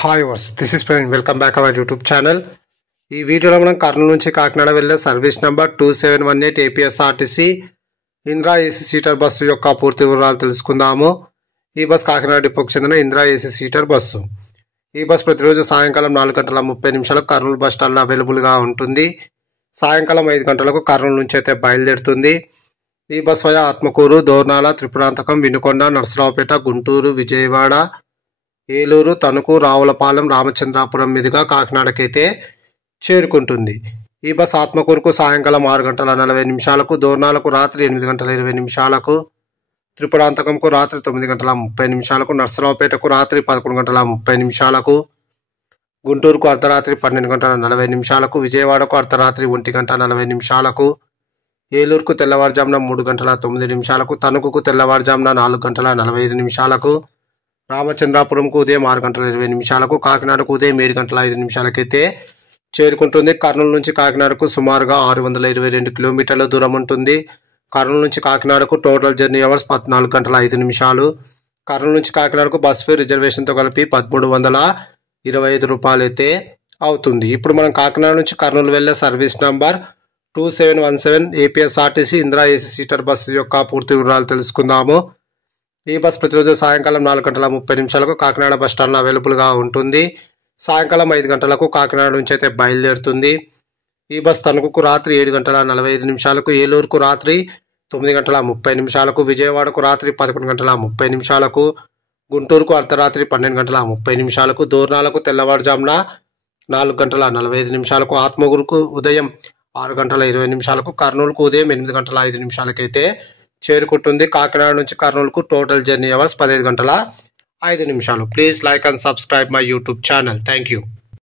Hi viewers this is Praveen welcome back our YouTube channel. ఈ వీడియోలో మనం కర్నూలు నుంచి కాకినాడ వెళ్ళే service number 2718 APSRTC Indira AC seater bus యొక్క పూర్తి వివరాలు తెలుసుకుందాము. ఈ బస్ కాకినాడ డిపోకి చెందిన ఇందిరా ఏసీ సీటర్ బస్సు. ఈ బస్ ప్రతిరోజు సాయంకాలం 4:30 కర్నూలు బస్ స్టాండ్లో అవైలబుల్గా ఉంటుంది. సాయంకాలం 5 గంటలకు కర్నూలు నుంచి అయితే బయలుదేరుతుంది. ఈ బస్ వయా ఆత్మకూరు, దోర్నాల, త్రిపురాంతకం, వినుకొండ, నర్సరావుపేట, గుంటూరు, విజయవాడ, ఏలూరు, తణుకు, రావులపాలెం, రామచంద్రాపురం మీదుగా కాకినాడకైతే చేరుకుంటుంది. ఈ బస్ ఆత్మకూరుకు సాయంకాలం 6:40, దోర్నాలకు రాత్రి 8:20, త్రిపురాంతకంకు రాత్రి 9:30, నర్సరావుపేటకు రాత్రి 11:30, గుంటూరుకు అర్ధరాత్రి 12:40, విజయవాడకు అర్ధరాత్రి 1:40, ఏలూరుకు తెల్లవారుజామున 3:09, తణుకుకు తెల్లవారుజామున 4:45, రామచంద్రాపురంకు ఉదయం 6:20, కాకినాడకు ఉదయం 7:05 అయితే చేరుకుంటుంది. కర్నూలు నుంచి కాకినాడకు సుమారుగా 622 కిలోమీటర్ల దూరం ఉంటుంది. కర్నూలు నుంచి కాకినాడకు టోటల్ జర్నీ అవర్స్ 14:05. కర్నూలు నుంచి కాకినాడకు బస్ ఫేర్ రిజర్వేషన్తో కలిపి 1325 రూపాయలు అయితే అవుతుంది. ఇప్పుడు మనం కాకినాడ నుంచి కర్నూలు వెళ్ళే service number 2717 APSRTC Indira AC seater bus యొక్క పూర్తి వివరాలు తెలుసుకుందాము. ఈ బస్ ప్రతిరోజు సాయంకాలం 4:30 కాకినాడ బస్ స్టాండ్లో అవైలబుల్గా ఉంటుంది. సాయంకాలం 5 గంటలకు కాకినాడ నుంచి అయితే బయలుదేరుతుంది. ఈ బస్ తణుకుకు రాత్రి 7:45, ఏలూరుకు రాత్రి 9:30, విజయవాడకు రాత్రి 11:30, గుంటూరుకు అర్ధరాత్రి 12:30, దోర్నాలకు తెల్లవారుజామున 4:45, ఆత్మకూరుకు ఉదయం 6:20, కర్నూలుకు ఉదయం 8:05 అయితే చేరుకుంటుంది. కాకినాడ నుంచి కర్నూలుకు total journey hours 15:05. Please like and subscribe my YouTube channel. Thank you.